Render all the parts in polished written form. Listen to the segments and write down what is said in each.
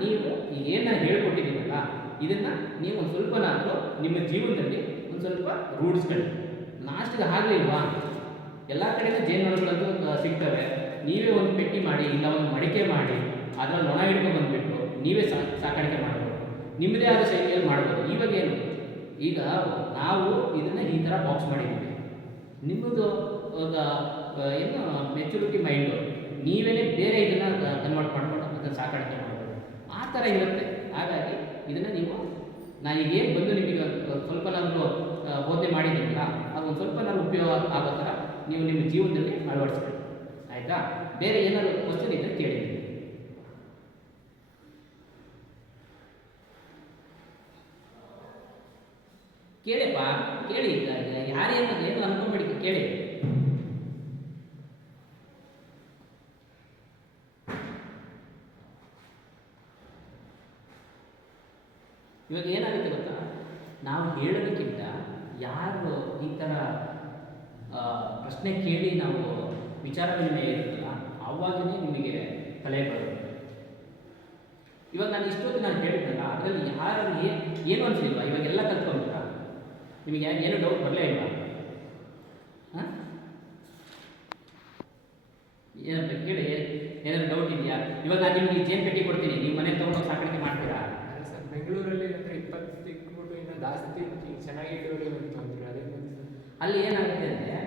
ನೀವು ಏನು ನಾನು ಹೇಳ್ಕೊಟ್ಟಿದ್ದೀನಲ್ಲ ಇದನ್ನು ನೀವು ಒಂದು ಸ್ವಲ್ಪನಾದರೂ ನಿಮ್ಮ ಜೀವನದಲ್ಲಿ ಒಂದು ಸ್ವಲ್ಪ ರೂಢಿಸ್ಕೊಳ್ಳಿ. ಲಾಸ್ಟ್ಗೆ ಆಗಲಿಲ್ವಾ, ಎಲ್ಲ ಕಡೆಯೂ ಜೇನುನೊಣಗಳಂತೂ ಸಿಗ್ತವೆ. ನೀವೇ ಒಂದು ಪೆಟ್ಟಿ ಮಾಡಿ, ಇಲ್ಲ ಒಂದು ಮಡಿಕೆ ಮಾಡಿ, ಅದರಲ್ಲಿ ನೊಣ ಹಿಡ್ಕೊಂಡು ಬಂದುಬಿಟ್ಟು ನೀವೇ ಸಾಕಾಣಿಕೆ ಮಾಡ್ಬೋದು, ನಿಮ್ಮದೇ ಆದ ಶೈಲಿಯಲ್ಲಿ ಮಾಡ್ಬೋದು. ಇವಾಗ ಏನು, ಈಗ ನಾವು ಇದನ್ನು ಈ ಥರ ಬಾಕ್ಸ್ ಮಾಡಿದ್ದೀವಿ, ನಿಮ್ಮದು ಏನು ಮೆಚುರಿಟಿ ಮೈಂಡು, ನೀವೇ ಬೇರೆ ಇದನ್ನು ಕನ್ವರ್ಟ್ ಮಾಡ್ಕೊಂಡು ಅದನ್ನು ಸಾಕಾಣಿಕೆ ಮಾಡ್ಬೋದು. ಆ ಥರ ಇರುತ್ತೆ. ಹಾಗಾಗಿ ಇದನ್ನು ನೀವು ನಾನು ಈಗೇನು ಬಂದು ನಿಮಗೆ ಸ್ವಲ್ಪ ನಾನು ಬೋಧನೆ ಮಾಡಿದ್ದೀನಲ್ಲ, ಅದೊಂದು ಸ್ವಲ್ಪ ನಾನು ಉಪಯೋಗ ಆಗೋ ಥರ ನೀವು ನಿಮ್ಮ ಜೀವನದಲ್ಲಿ ಅಳವಡಿಸ್ಕೊಳ್ಳಿ. ಆಯಿತಾ? ಬೇರೆ ಏನಾದರೂ ಕ್ವಶನ್ ಇದ್ದರೆ ಕೇಳಿ. ಕೇಳಿಪ್ಪ, ಕೇಳಿ. ಯಾರೇನು ಏನು ಅನ್ಕೊಂಬೇಡಿ, ಕೇಳಿ. ಇವಾಗ ಏನಾಗುತ್ತೆ ಗೊತ್ತಾ, ನಾವು ಹೇಳೋದಕ್ಕಿಂತ ಯಾರು ಈ ಥರ ಪ್ರಶ್ನೆ ಕೇಳಿ ನಾವು ವಿಚಾರ ವಿನಿಮಯ ಇರುತ್ತಲ್ಲ, ಆವಾಗಲೇ ನಿಮಗೆ ತಲೆ ಬರುತ್ತೆ. ಇವಾಗ ನಾನು ಇಷ್ಟೊತ್ತು ನಾನು ಹೇಳಿದ್ನಲ್ಲ, ಅದರಲ್ಲಿ ಯಾರು ಏನು ಅನಿಸಿಲ್ವಾ? ಇವಾಗೆಲ್ಲ ಕಲ್ತ್ಕೊಂಡ್ರ ನಿಮಗೆ ಏನು ಡೌಟ್ ಬರಲೇ ಇಲ್ಲ? ಹಾಂ, ಏನಪ್ಪ ಕೇಳಿ, ಏನಾದ್ರು ಡೌಟ್ ಇದೆಯಾ? ಇವಾಗ ನಾನು ನಿಮಗೆ ಜೇನು ಪೆಟ್ಟಿ ಕೊಡ್ತೀನಿ, ನೀವು ಮನೆಗೆ ತೊಗೊಂಡು ಸಾಕಾಣಿಕೆ ಮಾಡ್ತೀರಾ? ಸರ್, ಬೆಂಗಳೂರಲ್ಲಿ 20 ತಿಂಗಳು ಇನ್ನೂ ಜಾಸ್ತಿ ಚೆನ್ನಾಗಿಟ್ಟು ಅಂತಂದ್ರೆ ಅದೇ ಅಲ್ಲಿ ಏನಾಗುತ್ತೆ ಅಂದರೆ,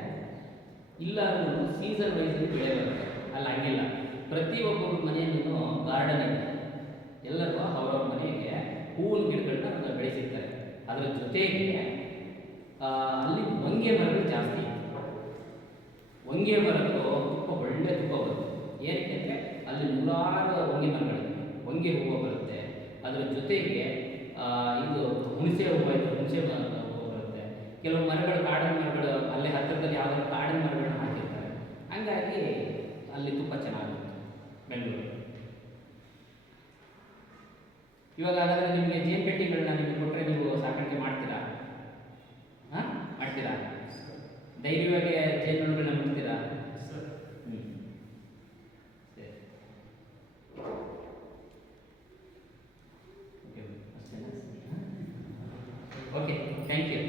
ಇಲ್ಲ ಅನ್ನೋದು ಸೀಸನ್ ವೈಸಲ್ಲಿ ಬೆಳೆ ಬರುತ್ತೆ. ಅಲ್ಲಿ ಹಂಗಿಲ್ಲ, ಪ್ರತಿಯೊಬ್ಬರ ಮನೆಯಲ್ಲೂ ಗಾರ್ಡನ್ ಇದೆ. ಎಲ್ಲರೂ ಅವರವ್ರ ಮನೆಗೆ ಹೂವಿನ ಗಿಡಗಳನ್ನ ಬೆಳೆಸಿರ್ತಾರೆ. ಅದರ ಜೊತೆಗೆ ಅಲ್ಲಿ ಹೊಂಗೆ ಮರಗಳು ಜಾಸ್ತಿ. ಹೊಂಗೆ ಮರಗಳು ಒಳ್ಳೆ ತುಪ್ಪ ಬರುತ್ತೆ. ಏನಕ್ಕೆ ಅಂದರೆ ಅಲ್ಲಿ ನೂರಾರು ಹೊಂಗೆ ಮರಗಳಿವೆ, ಹೊಂಗೆ ಹೂವು ಬರುತ್ತೆ. ಅದರ ಜೊತೆಗೆ ಇದು ಹುಣಸೆ ಹೂವು ಆಯಿತು, ಹುಣಸೆ ಹೂವು ಬರುತ್ತೆ. ಕೆಲವು ಮರಗಳು, ಕಾಡಿನ ಮರಗಳು, ಅಲ್ಲೇ ಹತ್ತಿರದಲ್ಲಿ ಯಾವುದಾದ್ರು ಕಾಡಿನ ಮರಗಳನ್ನ ಹಾಕಿರ್ತಾರೆ. ಹಂಗಾಗಿ ಅಲ್ಲಿ ತುಂಬ ಚೆನ್ನಾಗಿರುತ್ತೆ ಬೆಂಗಳೂರು. ಇವಾಗ ಹಾಗಾದರೆ ನಿಮಗೆ ಜೇನು ಪೆಟ್ಟಿಗಳನ್ನ ನಿಮಗೆ ಕೊಟ್ಟರೆ ನೀವು ಸಾಕಾಣಿಕೆ ಮಾಡ್ತೀರಾ? ಹಾಂ, ಮಾಡ್ತೀರಾ? ಧೈರ್ಯವಾಗಿ ಜೇನುನೊಣಗಳನ್ನ ಬಿಡ್ತೀರಾ? ಹ್ಞೂ, ಸರಿ. ಓಕೆ, ಅಷ್ಟೇನಾ? Okay, thank you.